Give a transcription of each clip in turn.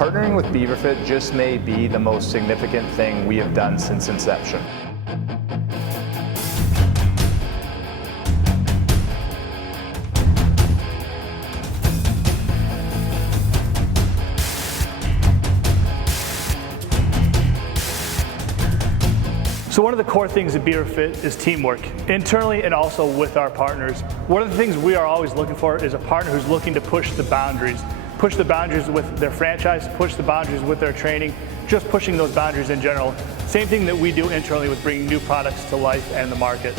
Partnering with BeaverFit just may be the most significant thing we have done since inception. So one of the core things at BeaverFit is teamwork, internally and also with our partners. One of the things we are always looking for is a partner who's looking to push the boundaries with their franchise, push the boundaries with their training, just pushing those boundaries in general. Same thing that we do internally with bringing new products to life and the market.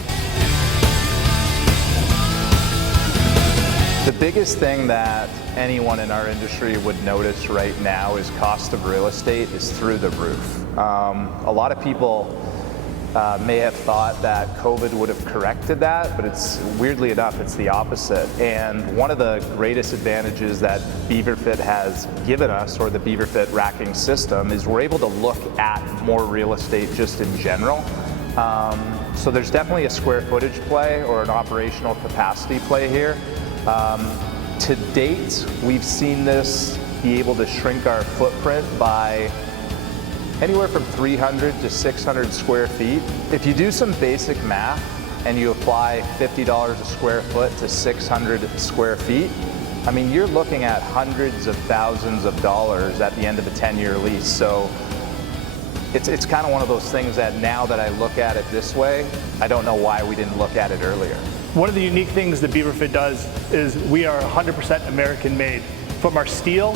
The biggest thing that anyone in our industry would notice right now is cost of real estate is through the roof. A lot of people may have thought that COVID would have corrected that, but weirdly enough, it's the opposite. And one of the greatest advantages that BeaverFit has given us, or the BeaverFit racking system, is we're able to look at more real estate just in general. So there's definitely a square footage play or an operational capacity play here. To date, we've seen this be able to shrink our footprint by anywhere from 300 to 600 square feet. If you do some basic math and you apply $50 a square foot to 600 square feet, I mean, you're looking at hundreds of thousands of dollars at the end of a 10-year lease. So it's kind of one of those things that now that I look at it this way, I don't know why we didn't look at it earlier. One of the unique things that BeaverFit does is we are 100% American made. From our steel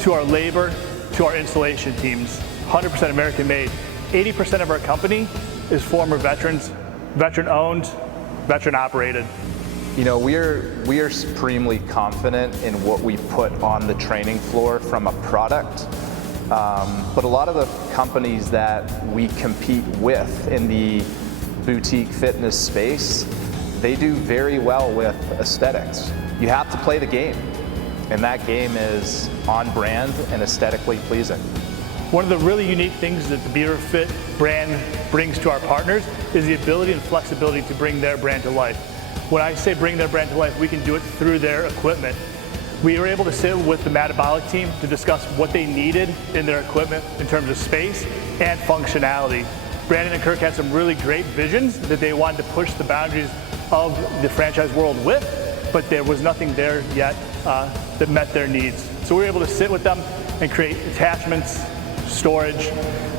to our labor to our installation teams. 100% American made. 80% of our company is former veterans, veteran owned, veteran operated. You know, we are supremely confident in what we put on the training floor from a product. But a lot of the companies that we compete with in the boutique fitness space, they do very well with aesthetics. You have to play the game, and that game is on brand and aesthetically pleasing. One of the really unique things that the BeaverFit brand brings to our partners is the ability and flexibility to bring their brand to life. When I say bring their brand to life, we can do it through their equipment. We were able to sit with the MADabolic team to discuss what they needed in their equipment in terms of space and functionality. Brandon and Kirk had some really great visions that they wanted to push the boundaries of the franchise world with, but there was nothing there yet that met their needs. So we were able to sit with them and create attachments, storage,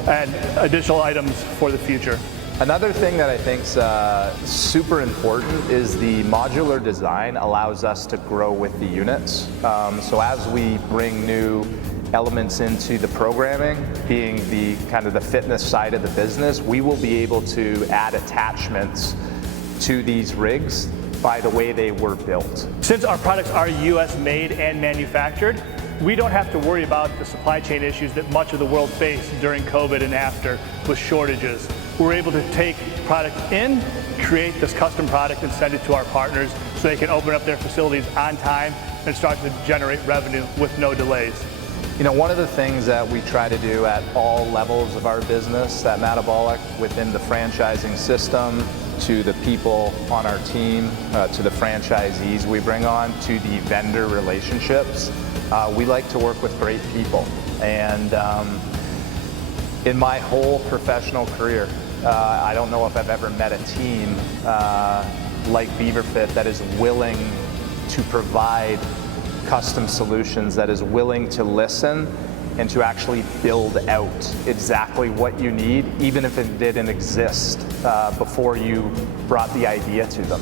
and additional items for the future. Another thing that I think is super important is the modular design allows us to grow with the units. So as we bring new elements into the programming, being the kind of the fitness side of the business, we will be able to add attachments to these rigs by the way they were built. Since our products are US made and manufactured, we don't have to worry about the supply chain issues that much of the world faced during COVID and after with shortages. We're able to take product in, create this custom product and send it to our partners so they can open up their facilities on time and start to generate revenue with no delays. You know, one of the things that we try to do at all levels of our business at MADabolic, within the franchising system, to the people on our team, to the franchisees we bring on, to the vendor relationships, we like to work with great people. And in my whole professional career, I don't know if I've ever met a team like BeaverFit that is willing to provide custom solutions, that is willing to listen and to actually build out exactly what you need, even if it didn't exist before you brought the idea to them.